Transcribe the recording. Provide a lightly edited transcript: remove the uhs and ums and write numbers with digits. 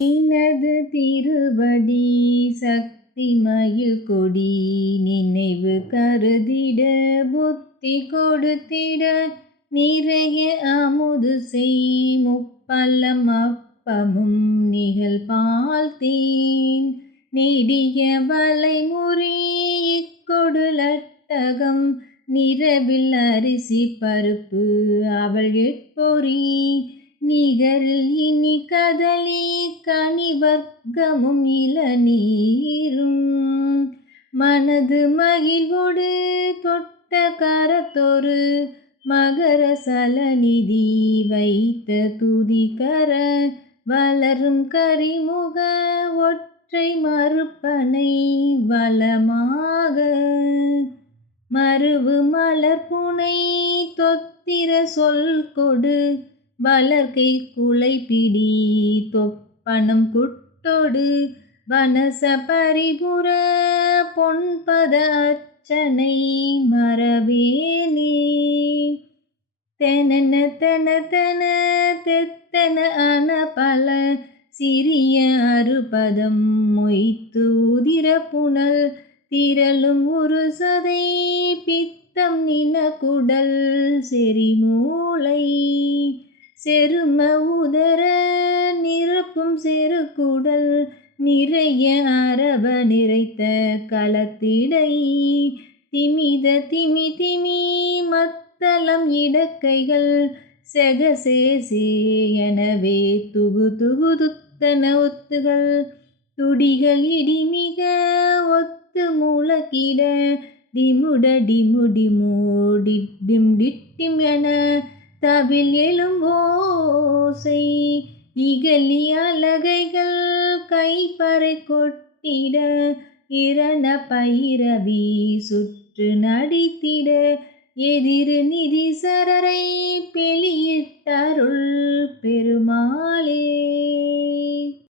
நினது திருவடி சக்தி மயில் கொடி நினைவு கருதிட புத்தி கொடுத்திட நிறைய அமுது செய் முப்பல்லம் அப்பமும் நிகழ்பால் தேன் நெடிய வலை முறி இக்கொடுலட்டகம் நிறவில் அரிசி பருப்பு அவள் எட்பொறி நிகரில் இனி கதலி கனிவர்க்கமும் இளநீரும் மனது மகிழ்வோடு தொட்ட கரத்தொரு மகர சலநிதி வைத்த துதிகர வளரும் கரிமுக ஒற்றை மறுப்பனை வளமாக மருவு மலர்புனை தொத்திர சொல் கொடு வளர்க்கை குலைப்பிடி தொப்பனம் குட்டொடு வனச பரிபுர பொன்பத அர்ச்சனை மறவேனே தெனன தென தென தெத்தன அன பல சிறிய அறுபதம் மொய்த்து உதிர புனல் திரளும் ஒரு சதை பித்தம் நின குடல் செறிமூளை செரும உதர நிரப்பும் செருக்குடல் நிறைய அரவ நிறைத்த களத்திடை திமித திமி திமி மத்தளம் இடக்கைகள் செகசேசே எனவே துகு துகு துத்தன ஒத்துகள் துடிகள் இடிமிக ஒத்து முழக்கிட டிமுட டிமுடிமோ டிட்டும் டிட்டும் என தவில் எழும்போசை இகலி அலகைகள் கைப்பறை கொட்டிட இரண பைரவி சுற்று நடித்திட எதிர் நிதி சரரை பெளியிட்டருள்